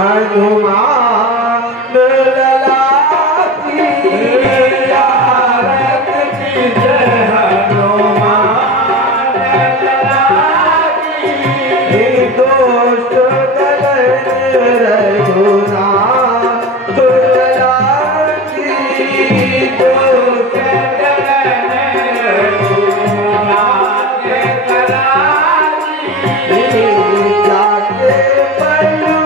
हनुमान लला की आरत कीजय हनुमान लला की दोस्त दलन रघुनाथ लला की दोस्त दलन रघुनाथ लला की जाके पलू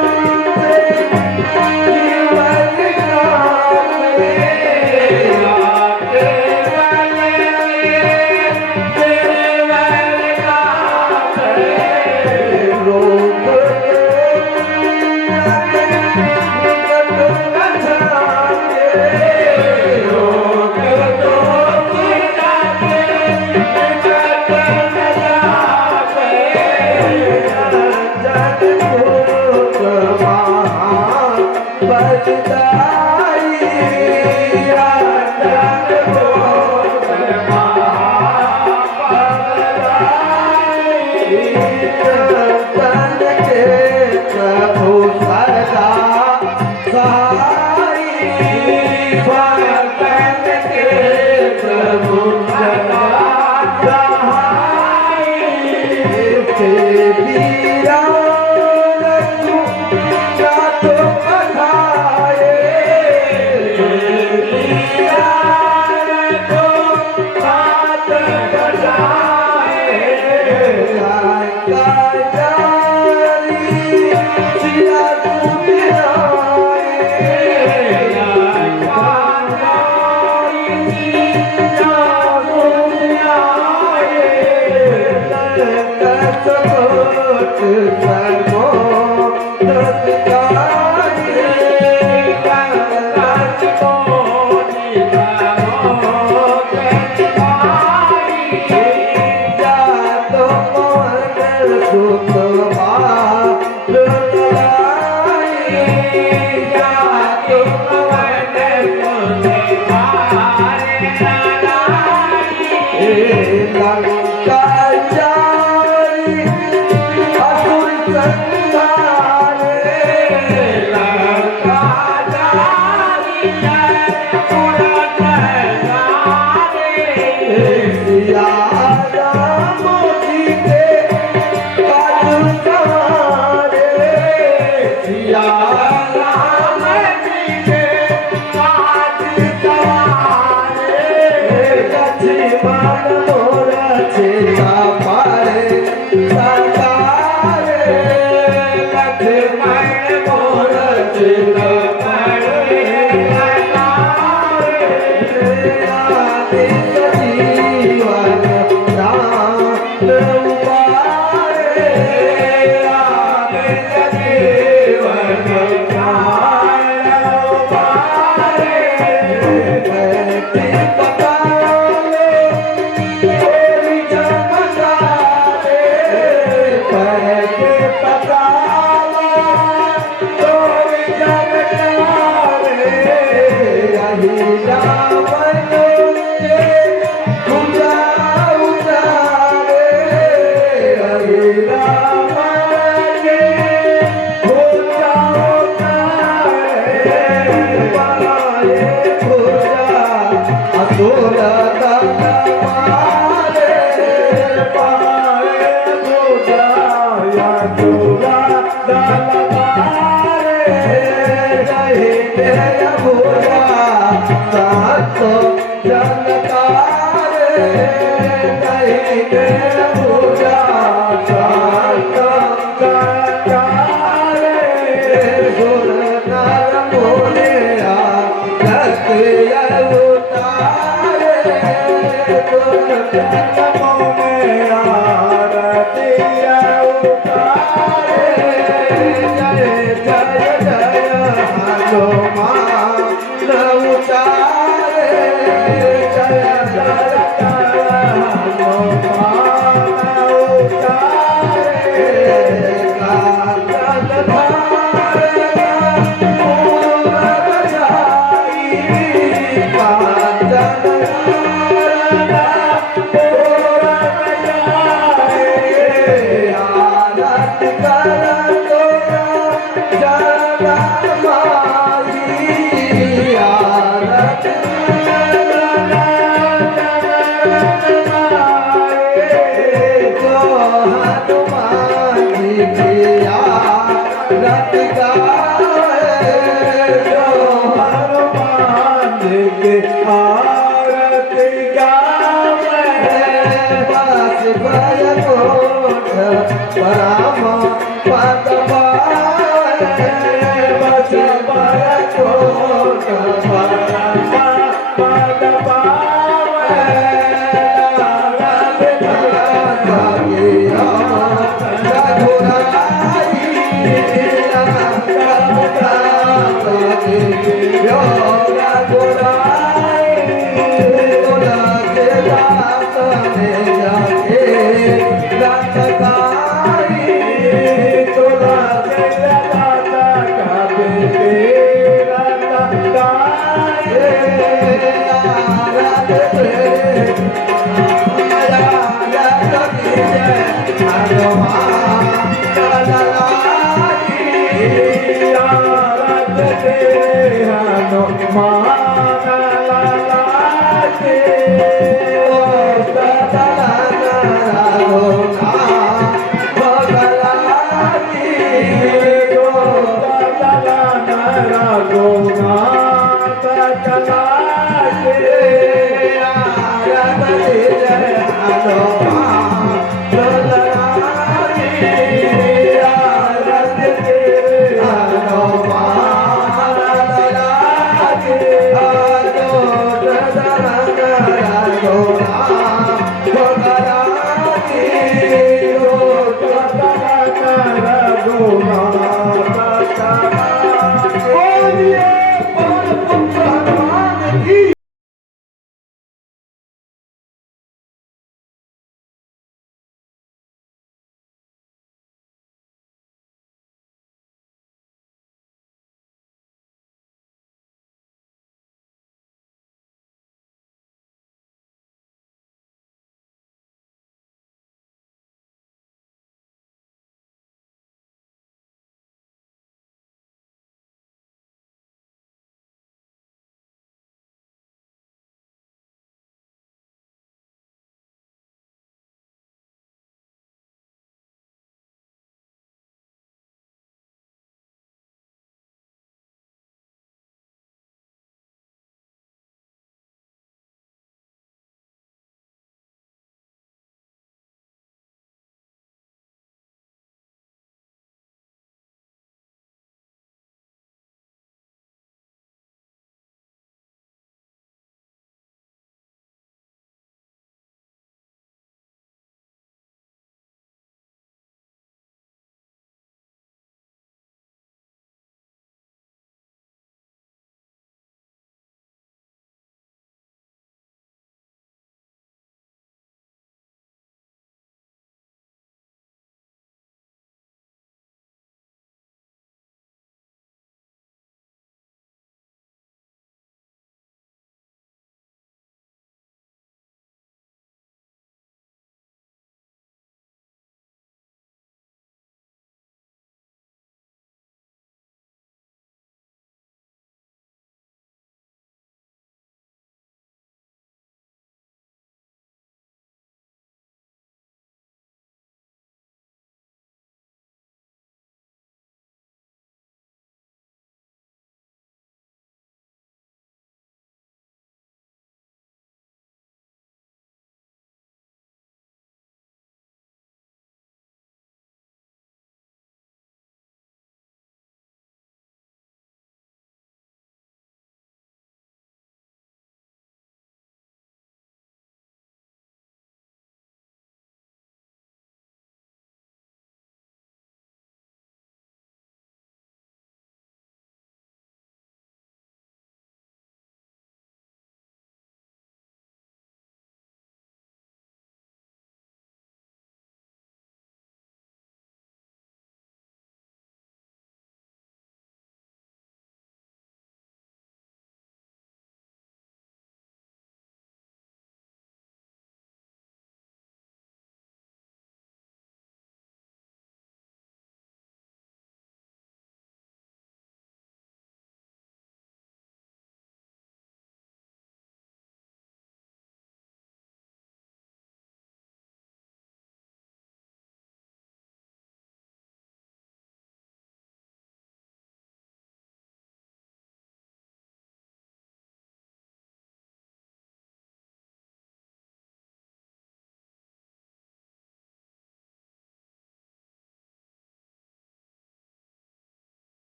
Yeah.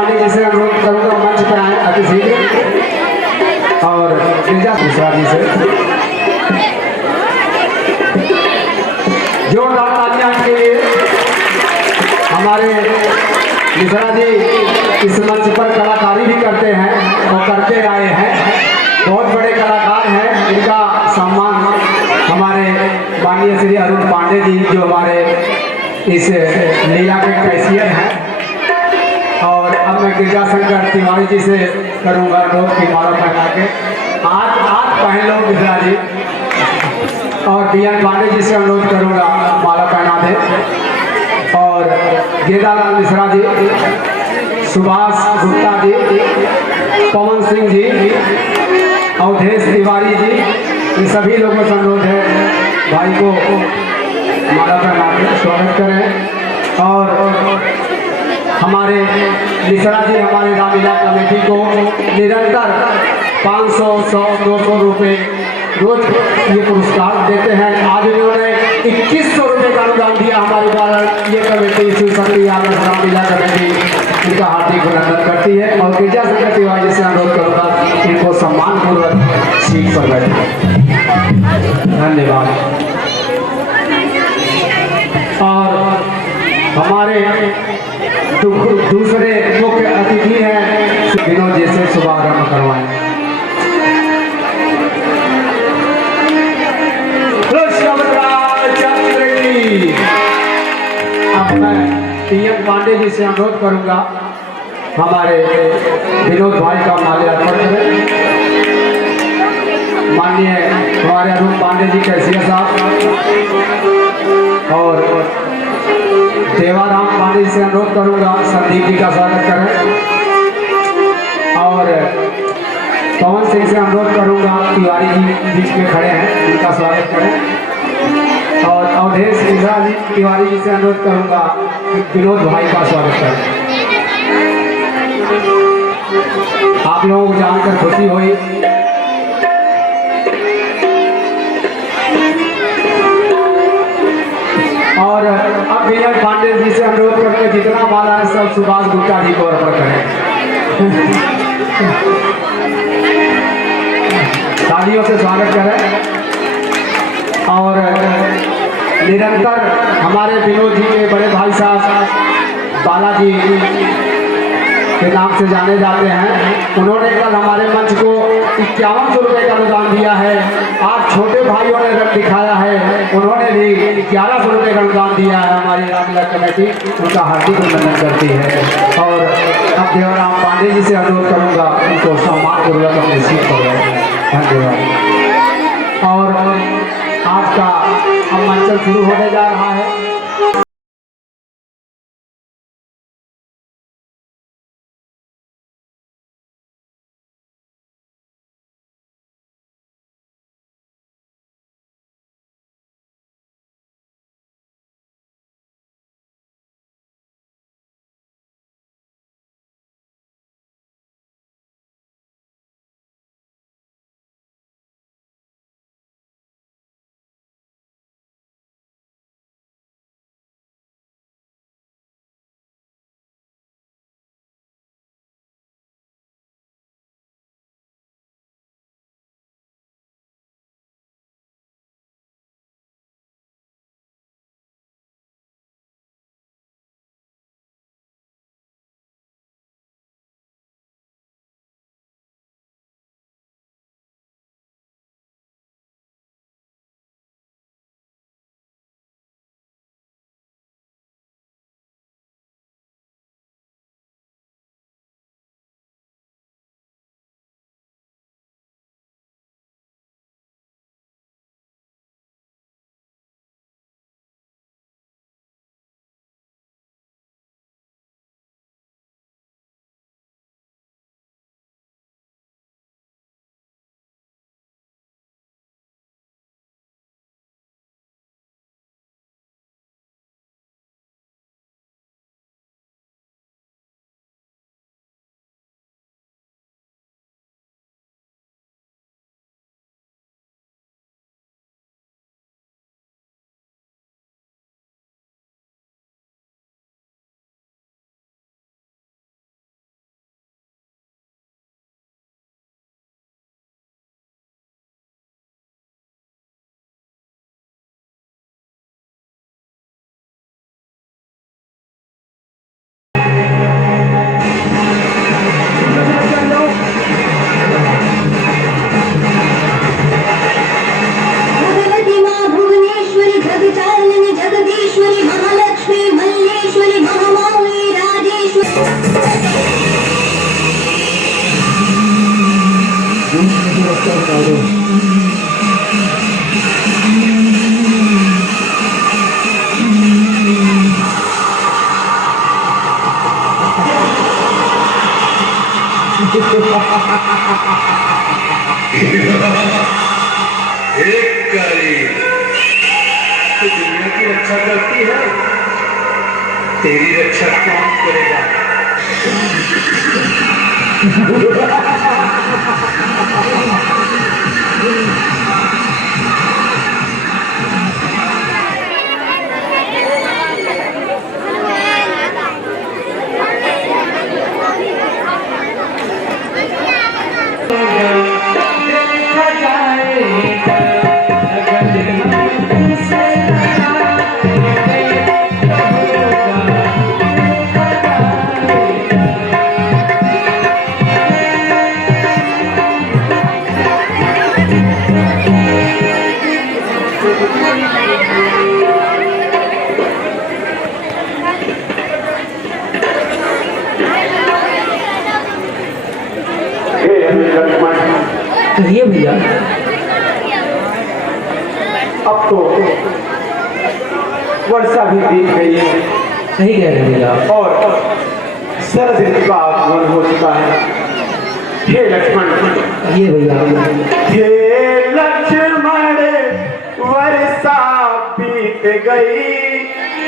आगे जैसे अनुरोध करूंगा मंच पर आए अति शीघ्र और गिरिजा मिश्रा जी से जोरदार तालियां के लिए। हमारे मिश्रा जी इस मंच पर कलाकारी भी करते हैं और करते आए हैं, बहुत बड़े कलाकार हैं। इनका सम्मान हमारे माननीय श्री अरुण पांडे जी जो हमारे इस लीला के कैशियर हैं। और अब मैं गिरजा शंकर तिवारी जी से करूंगा लोग की माला पहना के आज पहन लो मिश्रा जी, और DN पांडे जी से अनुरोध करूंगा माला पहना दे। और गेदालाल मिश्रा जी, सुभाष गुप्ता जी, पवन सिंह जी, अवधेश तिवारी जी, इन सभी लोगों से अनुरोध है भाई को माला पहना के स्वागत करें। और हमारे मिश्रा जी हमारे रामलीला कमेटी को निरंतर 500, 100, 200 रुपये रोज ये पुरस्कार देते हैं। आज इन्होंने 2100 रुपये का अनुदान दिया हमारे द्वारा। ये कमेटी शिवशक्ति आदर्श रामलीला कमेटी इनका हार्दिक अभिनंदन करती है। और गिरजा शंकर तिवारी से अनुरोध करूँगा इनको सम्मान पूर्वक सीट पर बैठे। धन्यवाद। और हमारे दूसरे मुख्य अतिथि हैं विनोद जी से शुभारंभ करवाएं। अब मैं DN पांडे जी से अनुरोध करूंगा हमारे विनोद भाई का माल्यार्पण करें। माननीय हमारे अरुण पांडे जी कैशियर साहब और देवाराम पांडे से अनुरोध करूंगा संदीप जी का स्वागत करें। और पवन सिंह से अनुरोध करूंगा तिवारी जी बीच में खड़े हैं, उनका स्वागत करें। और अवधेश मिश्रा जी तिवारी जी से अनुरोध करूंगा विनोद भाई का स्वागत करें। आप लोगों को जानकर खुशी हुई। और अब DN पांडे जी से अनुरोध करके जितना माला है सब सुभाष गुप्ता जी को अर्पण करें। तालियों से स्वागत करें। और निरंतर हमारे विनोद जी के बड़े भाई साहब बालाजी के नाम से जाने जाते हैं। उन्होंने कल हमारे मंच को 5100 रुपये का अनुदान दिया है। आज छोटे भाइयों ने रंग दिखाया है, उन्होंने भी 1100 रुपये का अनुदान दिया है। हमारी रामलीला कमेटी उनका हार्दिक अभिनंदन करती है। और अब देवराम पांडे जी से अनुरोध करूँगा उनको सम्मान पूर्वक अपने सीट पर। धन्यवाद। और आज का अब मंचन शुरू होने जा रहा है। रास्ता बता दो। एक कारी तो दुनिया की रक्षा करती है, तेरी रक्षा कौन करेगा? कहिए भैया। अब तो वर्षा भी बीत गई है। सही कह रहे हैं भैया। और शरद ऋतु का आगमन हो चुका है। हे लक्ष्मण, ये भैया। हे लक्ष्मण, वर्षा बीत गई,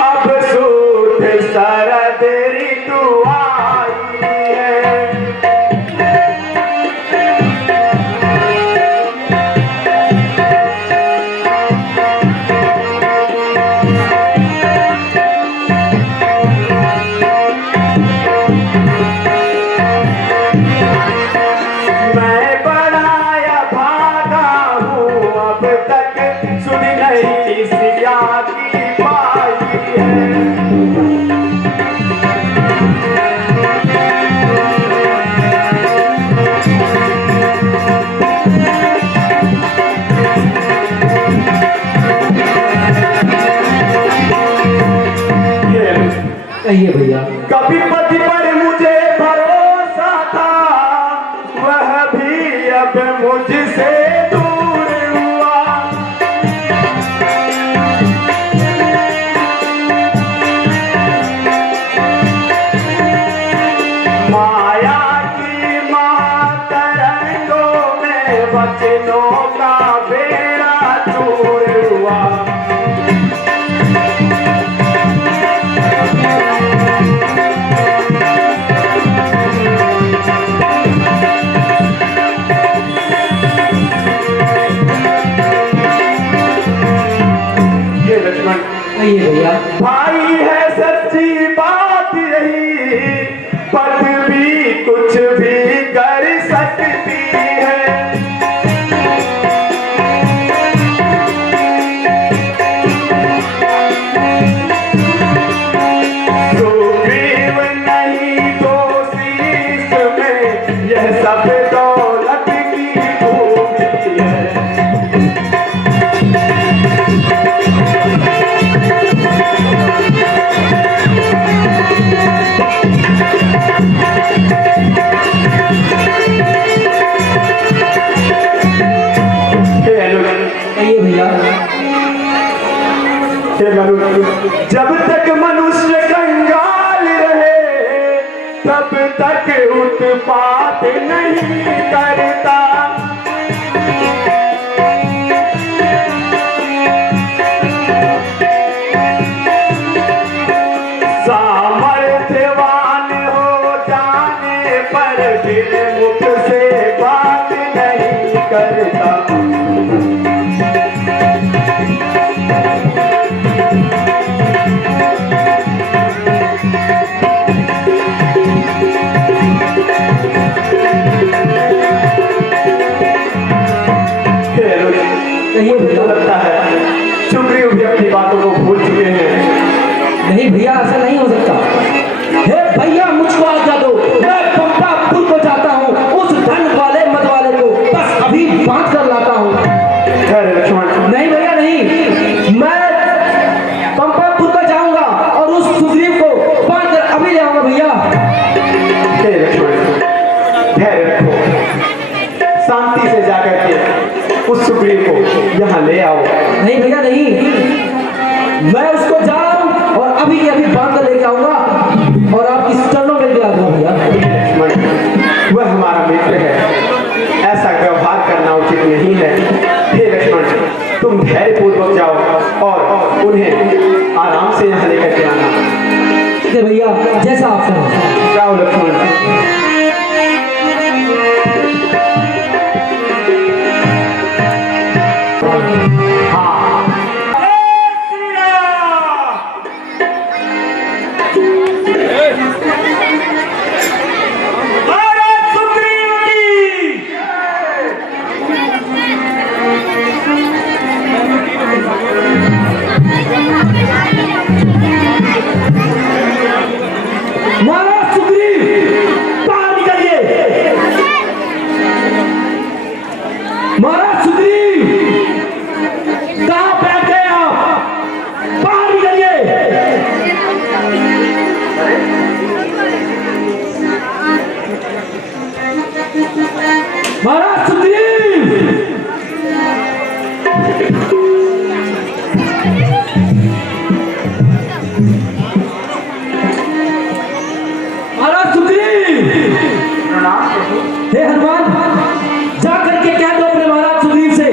अब शुद्ध शरद ऋतु आई है। मैं बड़ा भागा हूँ, अब तक सुन नहीं सिया की पाई है। कहिए भैया। कभी पति पर मुझे भरोसा था, वह भी अब मुझसे दूर हुआ। माया की तरंगों में वचनों का बेड़ा चूर हुआ। कहिए भैया। भाई है सच्ची बात यही, पत्नी कुछ भी कर सकती है। सुग्रीव नहीं दोषी इसमें, यह सब दौलत की खूबी है। जब तक मनुष्य कंगाल रहे, तब तक उत्पात नहीं करता। सामर्थ्यवान हो जाने पर फिर मुख से बात नहीं करता। लगता है सुग्रीव भी अपनी बातों को भूल चुके हैं। नहीं भैया, ऐसा नहीं हो सकता। हे भैया, मुझको आज्ञा दो, मैं पंपापुर को जाता हूँ, उस धन वाले मत वाले को बस अभी बांध कर लाता हूँ। लक्ष्मण, नहीं भैया नहीं, मैं पंपापुर को जाऊंगा और उस सुग्रीव को बांध कर अभी ले आऊंगा भैया। लक्ष्मण, धैर्य रखो, शांति से जाकर उस सुग्रीव को यहाँ ले आओ। नहीं भैया नहीं, मैं उसको जा रहा हूँ और अभी के अभी बांध कर लेके आऊंगा और आपकी चरणों में दिला दूंगा भैया। लक्ष्मण, वह हमारा मित्र है, ऐसा व्यवहार करना उचित नहीं है। हे लक्ष्मण, तुम धैर्य पूर्वक जाओ और उन्हें आराम से यहाँ लेकर के आना। ठीक है भैया, जैसा आप कहें। जाओ लक्ष्मण। महाराज सुग्रीव, बाहर निकलिए। महाराज सुग्रीव, कहाँ बैठ गए आप? बाहर निकलिए। महाराज सुग्रीव, महाराज सुग्रीव। हे हनुमान, जा करके कह दो अपने महाराज सुग्रीव से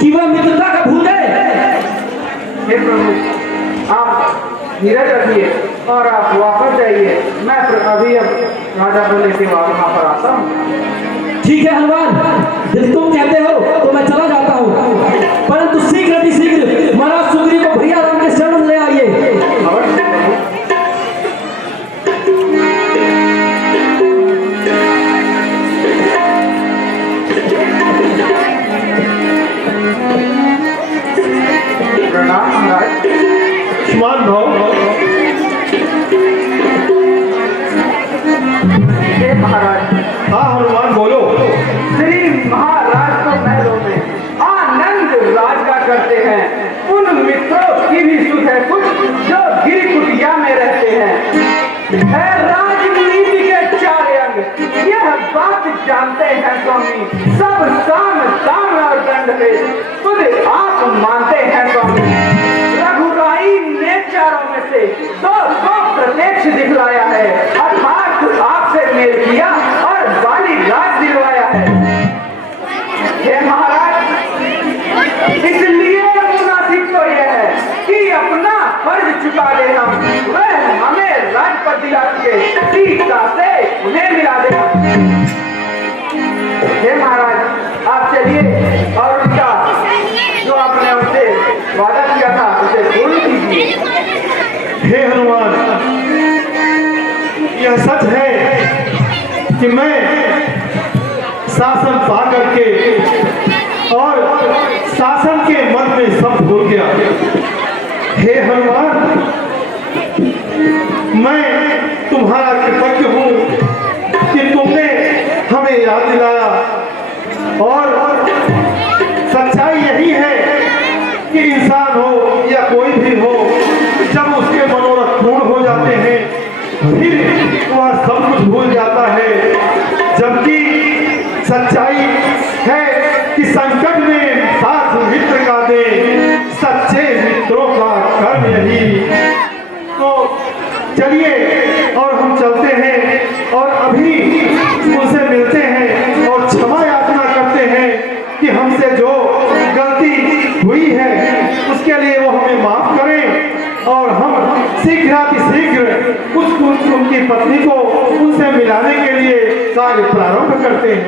कि वह मित्रता का भूल गए। हे प्रभु, आप धीरज रखिए और आप वापस जाइए। मैं अभी अब राजा बोले के बाद वहाँ पर आता हूँ। ठीक है हनुमान, यदि तुम कहते हो तो मैं चला जाता हूँ, परंतु शीघ्र अतिशीघ्र महाराज सुग्रीव को भैया राम के शरण में ले आइए। अवश्य प्रभु। प्रणाम महाराज। लक्ष्मण भाव। हे महाराज। हाँ हनुमान बोलो। श्री महाराज तो महलों में आनंद राज का करते हैं। उन मित्रों की भी सुध है कुछ जो गिर कुटिया में रहते हैं। है राजनीति के चार अंग, यह बात जानते हैं स्वामी। सब साम दाम और दंड है, खुद आप मानते हैं स्वामी। रघुराई ने चारों में से दो प्रत्यक्ष दिखलाया है, अर्थात आपसे मेल किया और बाली राज दिलवाया है। हे महाराज, इसलिए मुनासिब तो यह है कि अपना फर्ज चुका ले हम, वह हमें राजपद दिला के सीता से उन्हें मिला देगा। हे महाराज, आप चलिए और उनका जो आपने उनसे वादा किया था उसे पूर्ण कीजिए। हे हनुमान, यह सच है कि मैं शासन पा करके और शासन के मन में सब भूल गया। हे हनुमान, मैं तुम्हारा कृतज्ञ हूँ कि तुमने हमें याद दिलाया। और सच्चाई यही है कि इंसान हो या कोई भी हो, जब उसके मनोरथ पूर्ण हो जाते हैं फिर वह सब कुछ भूल जाता है। जबकि सच्चाई है कि संकट में साथ मित्र का दे, सच्चे मित्रों का कर्म यही। तो चलिए और हम चलते हैं और अभी उनसे मिलते हैं और क्षमा याचना करते हैं कि हमसे जो गलती हुई है उसके लिए वो हमें माफ करें और हम शीघ्र उनकी पत्नी को उनसे मिलाने के लिए कार्य प्रारंभ करते हैं।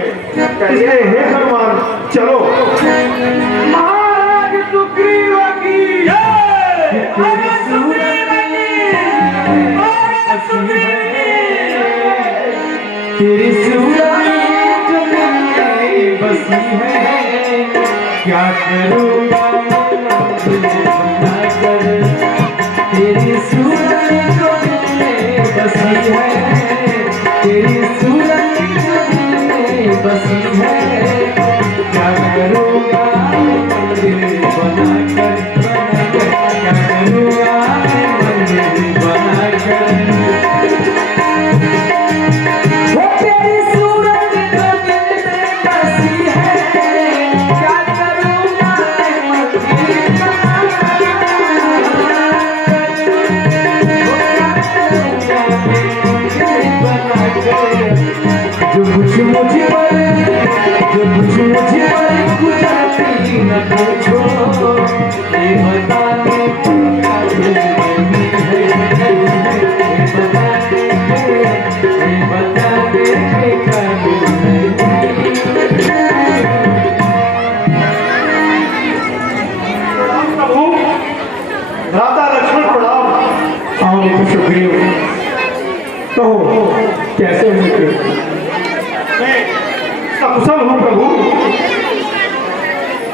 इसलिए हे हनुमान, चलो। महाराज सुग्रीव की तेरी सूरत में बसी है, क्या करूँगा तेरी सूरत में बसी है, तेरी सूरत में बसी है, क्या करूँगा मंदिर बनाकर, क्या करूँगा मंदिर बनाकर। वो तेरी सूरत में बसी है, क्या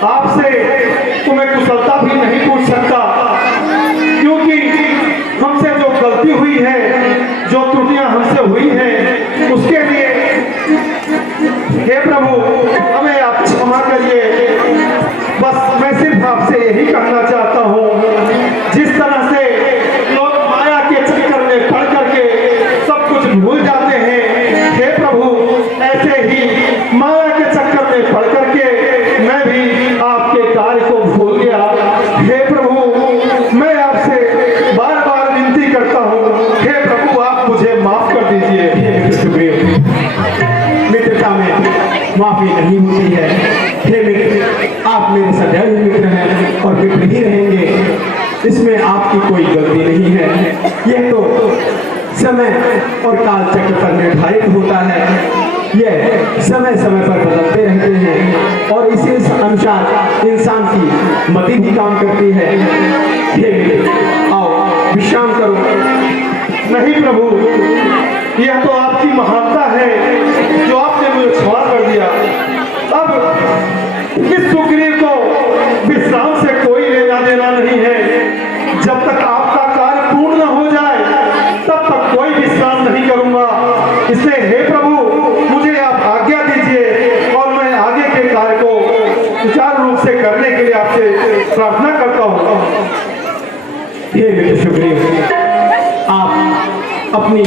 आपसे तुम्हें कुशलता भी नहीं पूछ सकता, क्योंकि हमसे जो गलती हुई है, जो त्रुटियां हमसे हुई हैं, उसके लिए हे प्रभु हमें आप क्षमा करिए। बस मैं सिर्फ आपसे यही कहना चाहता हूँ, जिस तरह से लोग माया के चक्कर में पड़ करके सब कुछ भूल जाते हैं, हे प्रभु ऐसे ही माया के चक्कर में पड़ करके मैं भी आपके कार्य को भूल गया। हे प्रभु मैं आपसे बार बार विनती करता हूँ, हे प्रभु आप मुझे माफ कर दीजिए। मित्रता में माफी नहीं होती है। हे मित्र, आप मेरे सदैव मित्र हैं और मित्र ही रहेंगे, इसमें आपकी कोई गलती नहीं है। यह तो समय और काल चक्र पर निर्धारित होता है, यह समय समय पर बदलते रहते हैं और इसी अनुसार इंसान की मति भी काम करती है। हे मित्र, आओ विश्राम करो। नहीं प्रभु, यह तो आपकी महानता है जो आपने मुझे क्षमा कर दिया। अब इस सुग्रीव को विश्राम से कोई लेना देना नहीं है। जब तक आपका कार्य पूर्ण न हो जाए तब तक कोई विश्राम नहीं करूंगा। इसलिए हे प्रभु मुझे आप आज्ञा दीजिए और मैं आगे के कार्य को सुचारू रूप से करने के लिए आपसे प्रार्थना करता हूँ। हे मित्र सुग्रीव, आप अपनी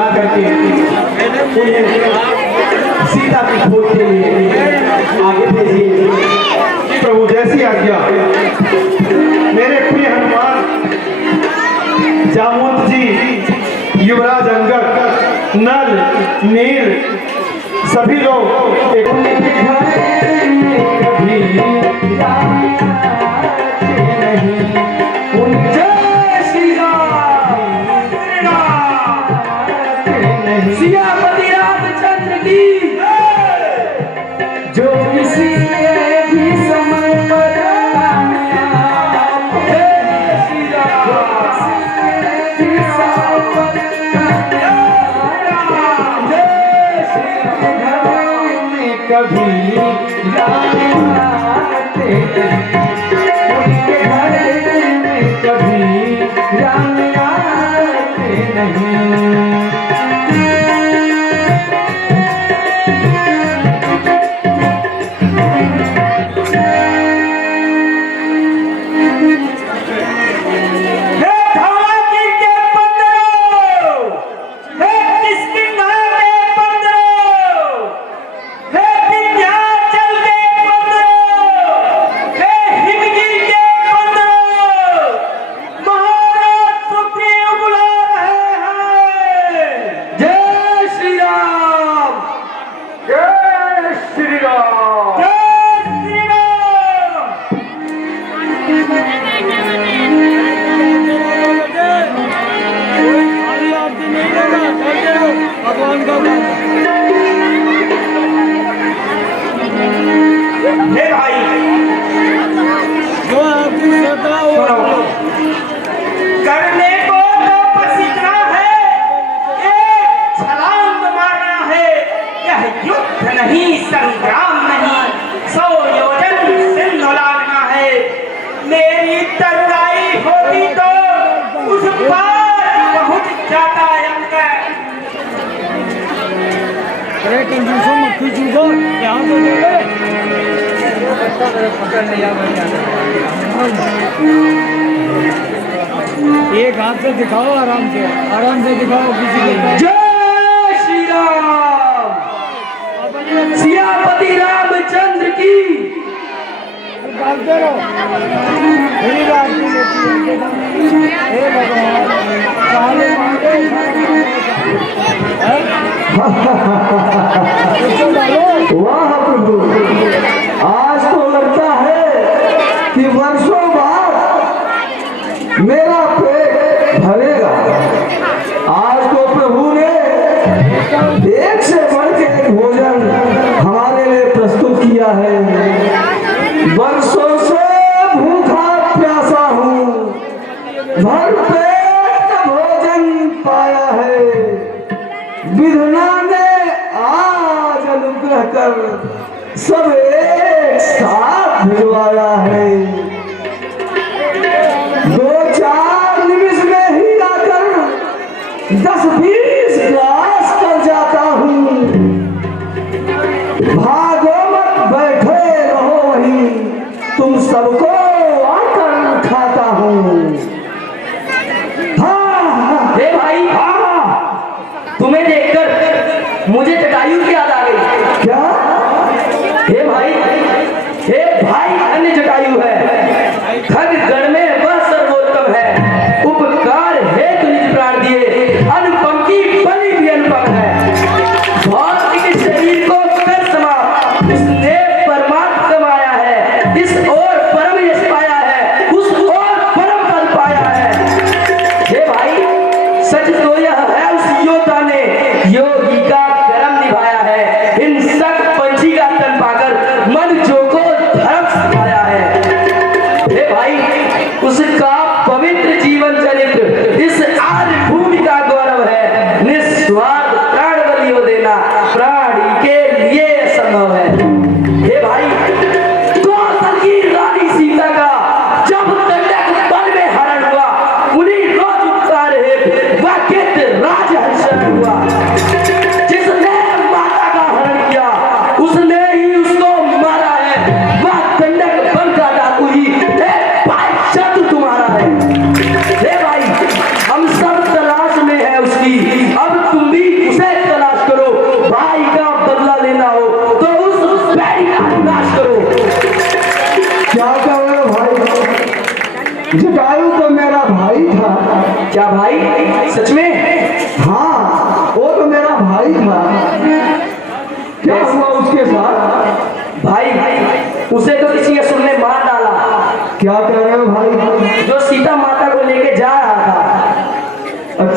बुला करके उन्हें सीता की खोज के लिए आगे भेजिए। प्रभु जैसी आज्ञा। मेरे प्रिय हनुमान, जामवंत जी, युवराज अंगद, नल, नील सभी लोग एक सियापति रामचंद्र की जो किसी भी समय पर कभी जाते उनके घर में कभी जाते नहीं। करने को तो बस इतना है, एक छलांग मारना है। यह युद्ध नहीं, संग्राम नहीं, 100 योजन सिंह उलारना है। मेरी तरुणाई होती तो उस पार पहुंच जाता अंदर। एक हाथ से दिखाओ, आराम से दिखाओ किसी को। जय श्री राम, सियापति रामचंद्र की। वाह प्रभु, आज तो लगता है कि वर्षों बाद मेरा पेट भरेगा। आज तो प्रभु ने एक से बढ़ के एक भोजन हमारे लिए प्रस्तुत किया है। वर्षों से भूखा प्यासा हूँ, भर पेट भोजन पाया है। विधना ने आज अनुग्रह कर सब एक साथ भिजवाया है। 2-4 निमिष में ही आकर 10-20 ग्लास कर जाता हूँ। भागो मत, बैठे रहो वहीं, तुम सबको आकर खाता हूँ। हाँ, हे भाई, तुम्हें देखकर मुझे जटायु की याद आ गई। क्या? हे भाई, अन्य जटायु है, खग गण में वह सर्वोत्तम है। उपकार हेतु निज प्राण दिए, अनुपम की बलि भी अनुपम है। भौतिक शरीर को कर समा, इसने परमात्मा कमाया है। इस ओर परम यश पाया है, उस ओर परम पद पाया है। हे भाई, सच तो यह है उस योद्धा ने योगी का कर्म निभाया है। हिंसक पंछी का तन पाकर मन जो को धर्म सिखाया है। हे भाई, उसका पवित्र जीवन चरित्र इस आर्य भूमि का गौरव है। निस्वार्थ प्राण बलि देना प्राणी के लिए संभव है। हे भाई, कौशल की रानी सीता का जब तक वन में हरण हुआ, उन्हीं रोज उपकार है वाक्य राज हर्षण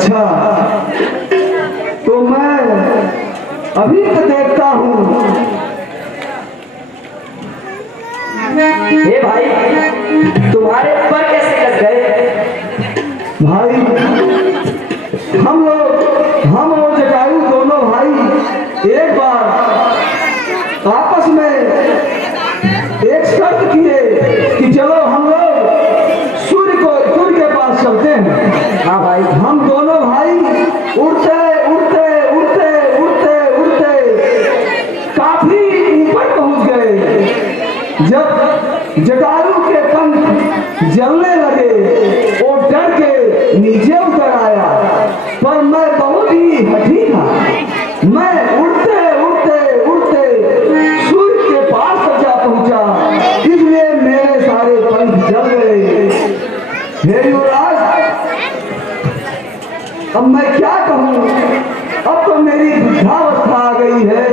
अच्छा, तो मैं अभी तो देखता हूँ। हे भाई, तुम्हारे पर कैसे कट गए? भाई, हम और जटायु दोनों भाई एक बार आपस में एक शर्त किए कि चलो हम लोग सूर्य के पास चलते हैं। हाँ भाई, हम दोनों भाई उड़ते उड़ते उड़ते उड़ते उड़ते काफी ऊपर पहुंच गए। जब जटायु के पंख जलने लगे, वो डर के नीचे उतर आया, पर मैं बहुत ही हठी था। मैं उड़ते उड़ते उड़ते सूर्य के पास तक जा पहुंचा, इसलिए मेरे सारे पंख जल गए। हे युवराज, अब मैं क्या कहूँ? अब तो मेरी वृद्धावस्था आ गई है।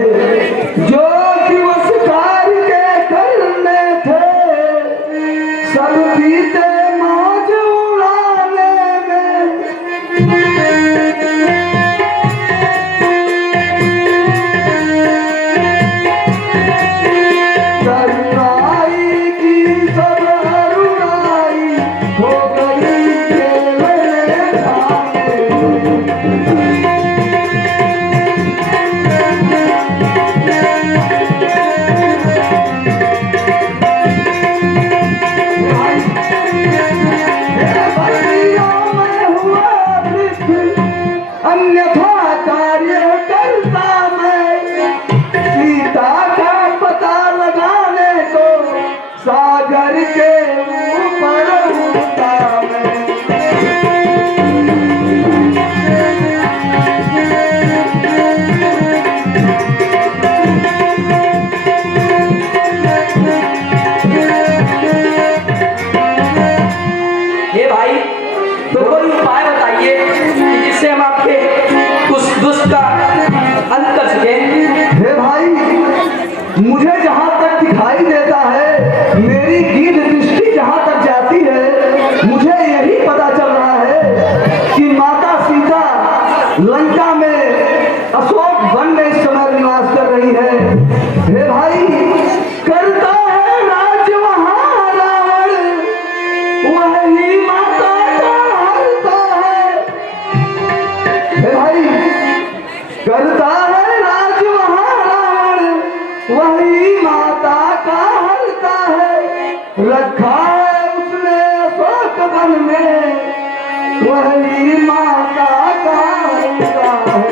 जो दिवस कार्य के करने थे, सब बीते मौज उड़ाने में। करुणाई की सब अरुणाई हो गई केवल खाने अन्यथा कार्य करता मैं, सीता का पता लगाने को सागर के ऊपर उड़ता मैं। हे भाई, तो कोई उपाय बताइए जिससे हम आपके उस दुष्ट का अंत कर सके। हे भाई, मुझे जहाँ तक दिखाई देता है, मेरी गीध दृष्टि जहाँ तक जाती है, मुझे यही पता चल रहा है कि माता सीता लंका में अशोक वन में इस समय निवास कर रही है। हे भाई, करता है राज वहाँ रावण, वही माता का हरता है। हे भाई, करता है राज वहाँ रावण, वही माता का हरता है। रखा है उसने अशोक वन में, वही माता का हरता है।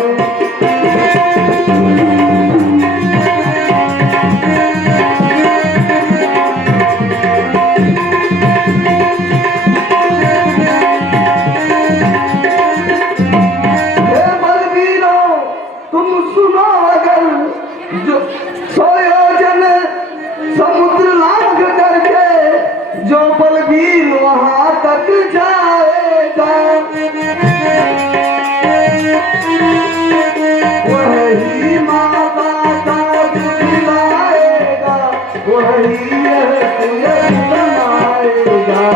हे बलवीरों, तुम सुनो, अगर जो 100 योजन समुद्र लांघ करके जो बलवीर वहां तक जाएगा, वही माता का दिलाएगा, वही यह बनाएगा।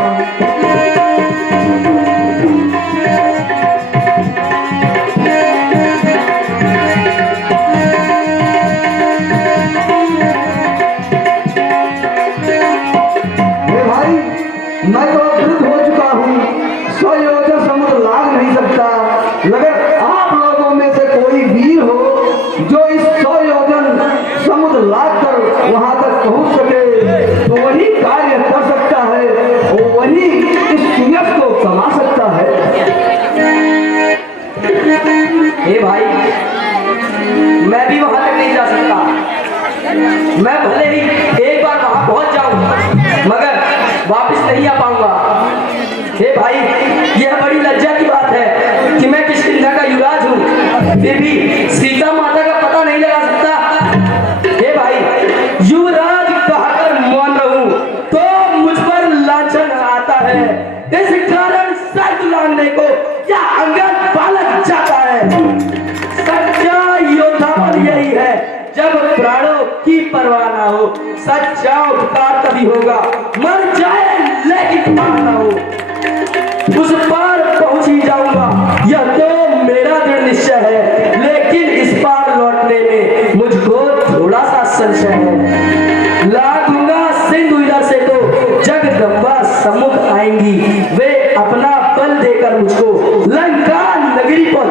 मैं तो वृद्ध हो चुका हूँ, 100 योजन समुद्र लांघ नहीं सकता। अगर आप लोगों में से कोई वीर हो जो इस 100 योजन समुद्र लांघ कर वहां तक पहुंच सके, तो वही कार्य कर सकता है और वही इस यश को कमा सकता है। हे भाई, मैं भी वहां तक नहीं जा सकता। मैं भले ही एक बार वहां पहुंच जाऊं, मगर वापस नहीं आ पाऊंगा। हे भाई, यह बड़ी लज्जा की बात है कि मैं किष्किंधा का युवराज हूँ, फिर भी सीता माता का पता नहीं लगा सकता। हे भाई, युवराज कहकर मौन रहूं तो मुझ पर लांछन आता है। इस कारण सर लांघने को या अंगद बालक जाता है। सच्चा योद्धा पर यही है, जब प्राणों की परवाह ना हो। सच्चा उपकार तभी होगा, मर जाए लेकिन पार ना हो। उस पार पहुंच ही जाऊंगा, यह तो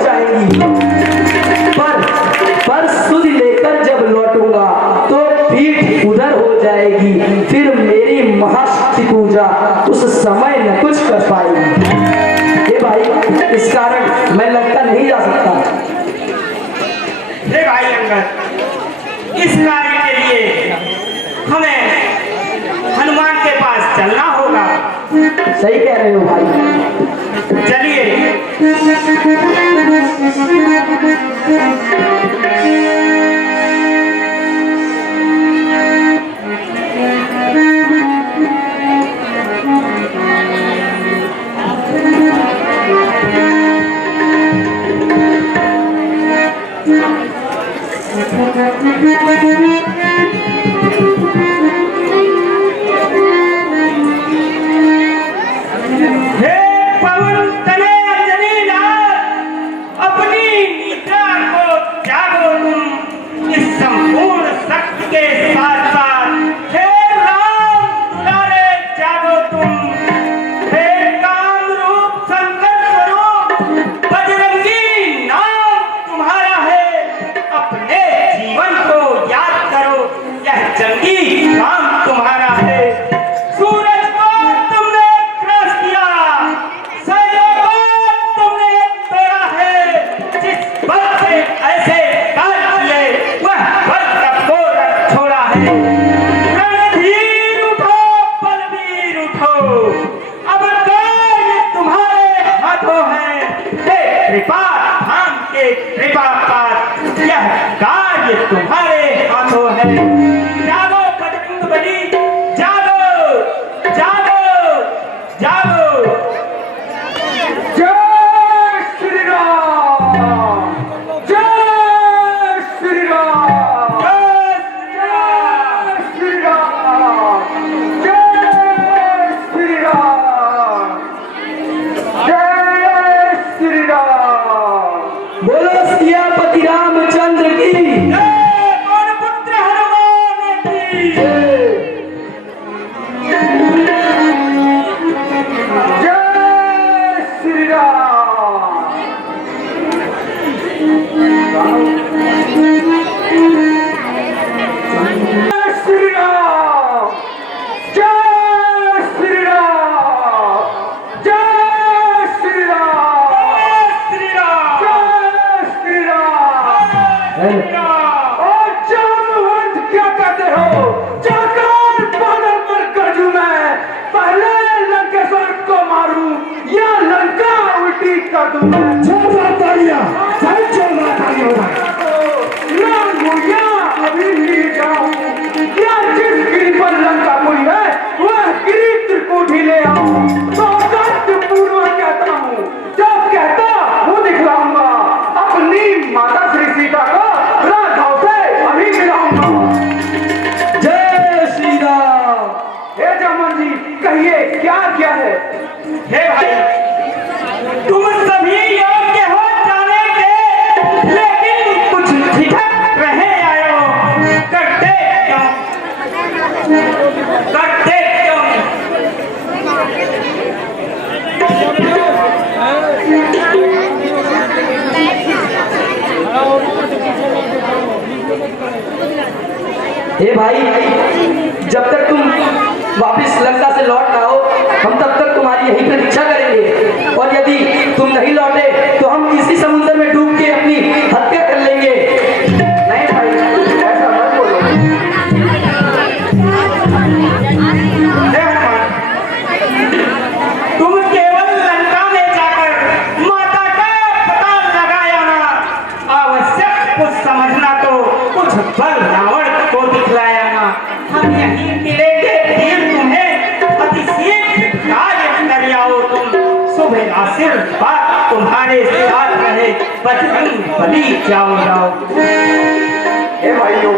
जाएंगी। पर सुध लेकर जब लौटूंगा तो पीठ उधर हो जाएगी, फिर मेरी महाशक्ति पूजा उस समय न कुछ कर पाएगी। हे भाई, इस कारण मैं लंका नहीं जा सकता। हे भाई अंगद, इस कार्य के लिए हमें हनुमान के पास चलना होगा। सही कह रहे हो भाई। चलिए। हे पवन तने अंजनी नाथ, अपनी निद्रा को जागो तुम इस संपूर्ण शक्ति के साथ साथ। हे राम दुलारे जागो तुम, हे काम रूप संकट स्वरूप बजरंगी नाम तुम्हारा है। अपने जीवन को याद करो, यह जंगी काम तुम्हारा है। सूरज को तुमने क्रश किया, सैयों को तुमने तोड़ा है। जिस बल से ऐसे काल किए, वह बल सबको रख छोड़ा है। रणधीर उठो, बलवीर उठो, अब कार्य तुम्हारे हाथों है। हे कृपा धाम के कृपा पात्र, यह कार्य तुम्हारे हाथों है। जागो बजरंग बली, जागो जागो जागो। जय श्री राम, जय श्री राम, जय श्री राम, जय श्री राम, जय श्री राम। बोलो सियापति रामचंद्र की जय, पवन पुत्र हनुमान की जय। जय श्री राम। जय श्री राम, जय श्री राम, जय श्री राम, श्री राम, जय श्री राम। और जामवंत क्या कहते हो? जाकर बादल पर गरजूं मैं, पहले लंकेश्वर को मारूं या लंका उल्टी कर दूं मैं। अभी भी जाऊं या जिस गिरी पर लंका कोई है वह गिरी त्रिकूट ही ले आऊं। तो पूर्व कहता हूँ, जब कहता वो दिखलाऊंगा अपनी माता श्री सीता को राघव से अभी मिलाऊंगा। जय श्री राम। हे जामन जी, कहिए क्या क्या है? हे भाई, तुम सभी योग्य हो जाने के, लेकिन कुछ झिझक रहे आयो। करते क्यों? करते क्यों? हे भाई, जब तक तुम वापिस लंका से लौट ना आओ, हम तब तक तुम्हारी यही प्रतीक्षा करेंगे। और यदि तुम नहीं लौटे तो हम इसी समुद्र में डूब के अपनी हत्या कर लेंगे। नहीं भाई, ऐसा मत बोलो। हे हनुमान, तुम केवल लंका में जाकर माता का पता लगाया ना, आवश्यक कुछ समझना तो कुछ बल रावण को दिखलाया ना। हम यहीं मिलेंगे, फिर तुम्हें अति शीघ्र कार्य कर आओ तुम। शुभ आशीर्वाद तुम्हारे साथ रहे, बजरंग बली जाओ जाओ। हे भाइयों,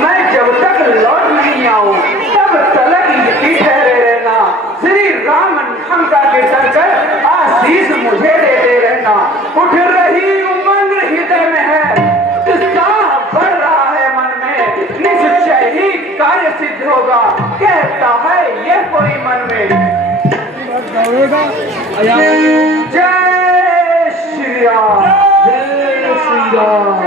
मैं जब तक लौट नहीं आऊं तब तक यही ठहरे रहना। श्री राम नाम का कीर्तन कर आशीष मुझे देते रहना। उठ रही उमंग हृदय में है, उत्साह बढ़ रहा है मन में, निश्चय ही कार्य सिद्ध होगा, कहता है ये कोई मन में। जय श्री राम। गॉड